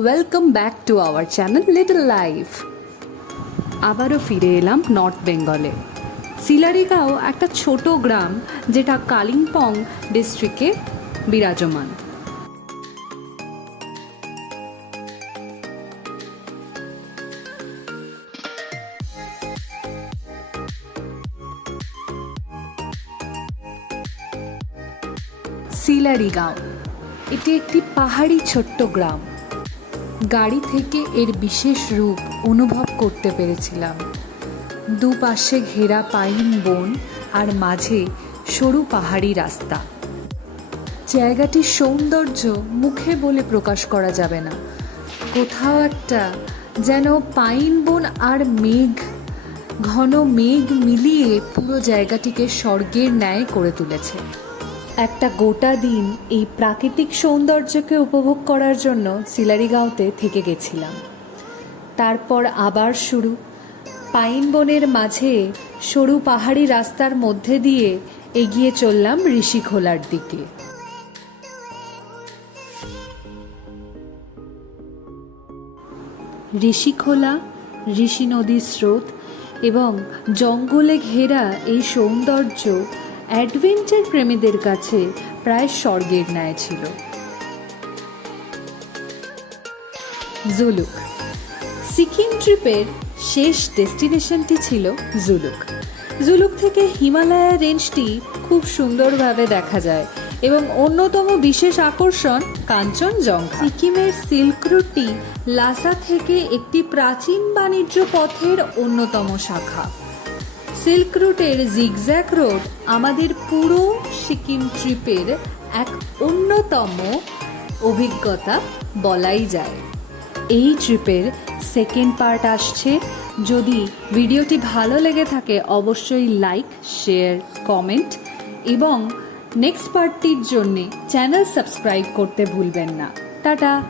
Welcome back to our channel little life. আবারও ফিরে এলাম নর্থ বেঙ্গলে। সিলারিগাঁও একটা ছোট গ্রাম যেটা কালিম্পং ডিস্ট্রিক্টে বিরাজমান। সিলারিগাঁও এটি একটি পাহাড়ি ছোট্ট গ্রাম। গাড়ি থেকে এর বিশেষ রূপ অনুভব করতে পেরেছিলাম। দুপাশে ঘেরা পাইন বন আর মাঝে সরু পাহাড়ি রাস্তা। জায়গাটির সৌন্দর্য মুখে বলে প্রকাশ করা যাবে না। কোথাও একটা যেন পাইন বন আর ঘন মেঘ মিলিয়ে পুরো জায়গাটিকে স্বর্গের ন্যায় করে তুলেছে। একটা গোটা দিন এই প্রাকৃতিক সৌন্দর্যকে উপভোগ করার জন্য সিলারিগাঁওতে থেকে গেছিলাম। তারপর আবার শুরু। পাইন বনের মাঝে সরু পাহাড়ি রাস্তার মধ্যে দিয়ে এগিয়ে চললাম ঋষিখোলার দিকে। ঋষিখোলা, ঋষি নদীর স্রোত এবং জঙ্গলে ঘেরা এই সৌন্দর্য অ্যাডভেঞ্চার প্রেমীদের কাছে প্রায় স্বর্গের ন্যায় ছিল। জুলুক সিকিম ট্রিপের শেষ ডেস্টিনেশনটি ছিল জুলুক। জুলুক থেকে হিমালয় রেঞ্জটি খুব সুন্দরভাবে দেখা যায় এবং অন্যতম বিশেষ আকর্ষণ কাঞ্চনজঙ্ঘা। সিকিমের সিল্ক রুটটি লাসা থেকে একটি প্রাচীন বাণিজ্য পথের অন্যতম শাখা। সিল্ক রুটের জিগজ্যাগ রোড আমাদের পুরো সিকিম ট্রিপের এক অন্যতম অভিজ্ঞতা বলাই যায়। এই ট্রিপের সেকেন্ড পার্ট আসছে। যদি ভিডিওটি ভালো লেগে থাকে অবশ্যই লাইক, শেয়ার, কমেন্ট এবং নেক্সট পার্টটির জন্যে চ্যানেল সাবস্ক্রাইব করতে ভুলবেন না। টাটা।